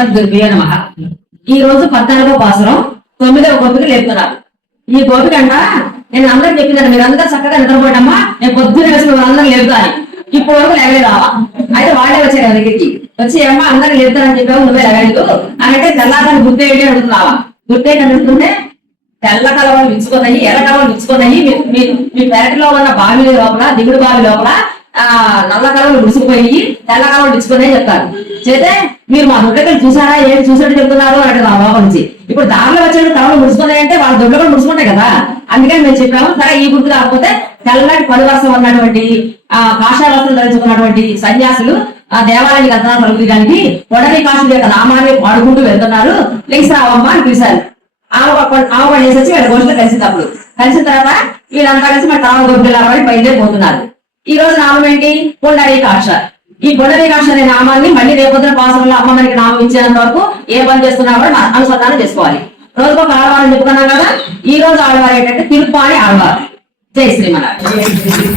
అస్మద్ నమ ఈ రోజు పద్నాలుగో పాసురం తొమ్మిదవ గోపిక లేపుతున్నారు. ఈ గోపిక అంట నేను అందరికి చెప్పిందంట మీరు అందరూ చక్కగా నిద్రపోయడమ్మా నేను పొద్దున వేసి మిమ్మల్ని అందరూ లేపుతాను ఇప్పుడు వరకు లేవలేదావా అయితే వాళ్ళే వచ్చారు దగ్గరికి. వచ్చి అమ్మా అందరూ లేపుతారని చెప్పావు నువ్వే లేవలేదు. అని అంటే తెల్లారని గుర్తు ఏంటి? అడుగుతున్నావా గుర్తు ఏంటి అడుగుతుంటే తెల్ల కలవలు విచ్చుకున్నాయి ఎర్ర కలవలు విచ్చుకున్నాయి మీ మీ మీ పెరటిలో ఉన్న బావి లోపల దిగుడు బావి లోపల ఆ నల్ల కలవలు విడిచిపోయి తెల్ల కలవలు విచ్చుకున్నాయి చెప్తారు. చేతే మీరు మా దొడ్డకలు చూసారా? ఏం చూసినట్టు చెప్తున్నారు? అంటే నా బాబు నుంచి. ఇప్పుడు దారిలో వచ్చేటప్పుడు కలవలు ముడుచుకున్నాయి అంటే వాళ్ళ దొడ్లు కూడా ముడుచుకుంటాయి కదా? అందుకని మేము చెప్పాము సరే ఈ గుర్తు కాకపోతే తెల్లటి పలువర్షం ఉన్నటువంటి ఆ కాషాయ వస్త్రం ధరించుకున్నటువంటి సన్యాసులు ఆ దేవాలయానికి అర్థం తొలగించడానికి పొడవి కాసుల యొక్క నామాన్ని పాడుకుంటూ వెళ్తున్నారు. లేచిరావమ్మ అని పిలిచారు. ఆమె ఆమె పని చేసి వచ్చి వీళ్ళ గోష్ఠిలో కలిసింది అప్పుడు కలిసిన తర్వాత వీళ్ళంతా కలిసి మన తామ గోపికలు రావాలి బయలుదేరిపోతున్నారు. ఈ రోజు నామం ఏంటి? పుండరీకాక్ష ఈ పుండరీకాక్ష అనే నామాన్ని మళ్ళీ రేపొద్దున పాసంలో అమ్మ మనకి నామం ఇచ్చేంత వరకు ఏ పని చేస్తున్నా కూడా అనుసంధానం చేసుకోవాలి. రోజుకు ఒక ఆడవారిని చెప్పుకున్నాం కదా ఈ రోజు ఆడవారు ఏంటంటే తిరుపాని ఆడవారు. జై శ్రీమన్నారాయణ.